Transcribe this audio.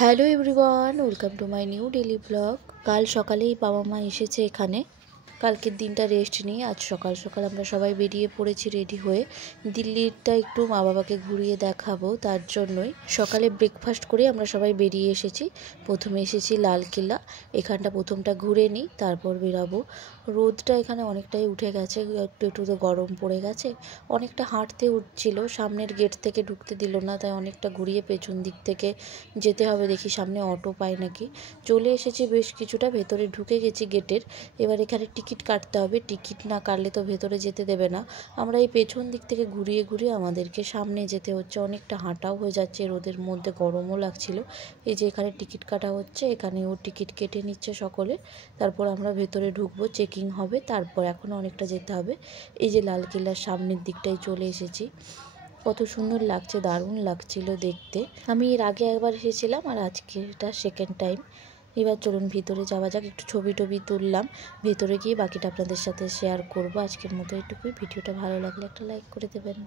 Hello everyone, welcome to my new daily blog. কাল সকালেই বাবা মা এসেছে এখানে। কালকের দিনটা রেস্ট নিয়ে আজ সকাল সকাল আমরা সবাই বেরিয়ে পড়েছি রেডি হয়ে। দিল্লিটা একটু মা বাবাকে ঘুরিয়ে দেখাবো, তার জন্যই সকালে ব্রেকফাস্ট করে আমরা সবাই বেরিয়ে এসেছি। প্রথমে এসেছি লালকেল্লা, এখানটা প্রথমটা ঘুরে নিই, তারপর বেরাবো। রোদটা এখানে অনেকটাই উঠে গেছে, একটু একটু তো গরম পড়ে গেছে। অনেকটা হাঁটতে উঠছিল, সামনের গেট থেকে ঢুকতে দিল না, তাই অনেকটা ঘুরিয়ে পেছন দিক থেকে যেতে হবে। দেখি সামনে অটো পাই নাকি। চলে এসেছি বেশ কিছুটা, ভেতরে ঢুকে গেছি গেটের। এবার এখানে টিকিট কাটতে হবে, টিকিট না কাটলে তো ভেতরে যেতে দেবে না। আমরা এই পেছন দিক থেকে ঘুরিয়ে ঘুরিয়ে আমাদেরকে সামনে যেতে হচ্ছে, অনেকটা হাঁটাও হয়ে যাচ্ছে, রোদের মধ্যে গরমও লাগছিল। এই যে এখানে টিকিট কাটা হচ্ছে, এখানে ও টিকিট কেটে নিচ্ছে সকলে। তারপর আমরা ভেতরে ঢুকবো, চেকিং হবে, তারপর এখনও অনেকটা যেতে হবে। এই যে লালকেল্লার সামনের দিকটাই চলে এসেছি। কত সুন্দর লাগছে, দারুণ লাগছিল দেখতে। আমি এর আগে একবার এসেছিলাম আর আজকে এটা সেকেন্ড টাইম। এবার চলুন ভিতরে যাওয়া যাক, একটু ছবি টবি তুললাম। ভেতরে গিয়ে বাকিটা আপনাদের সাথে শেয়ার করব। আজকের মতো এটুকুই। ভিডিওটা ভালো লাগলে একটা লাইক করে দেবেন।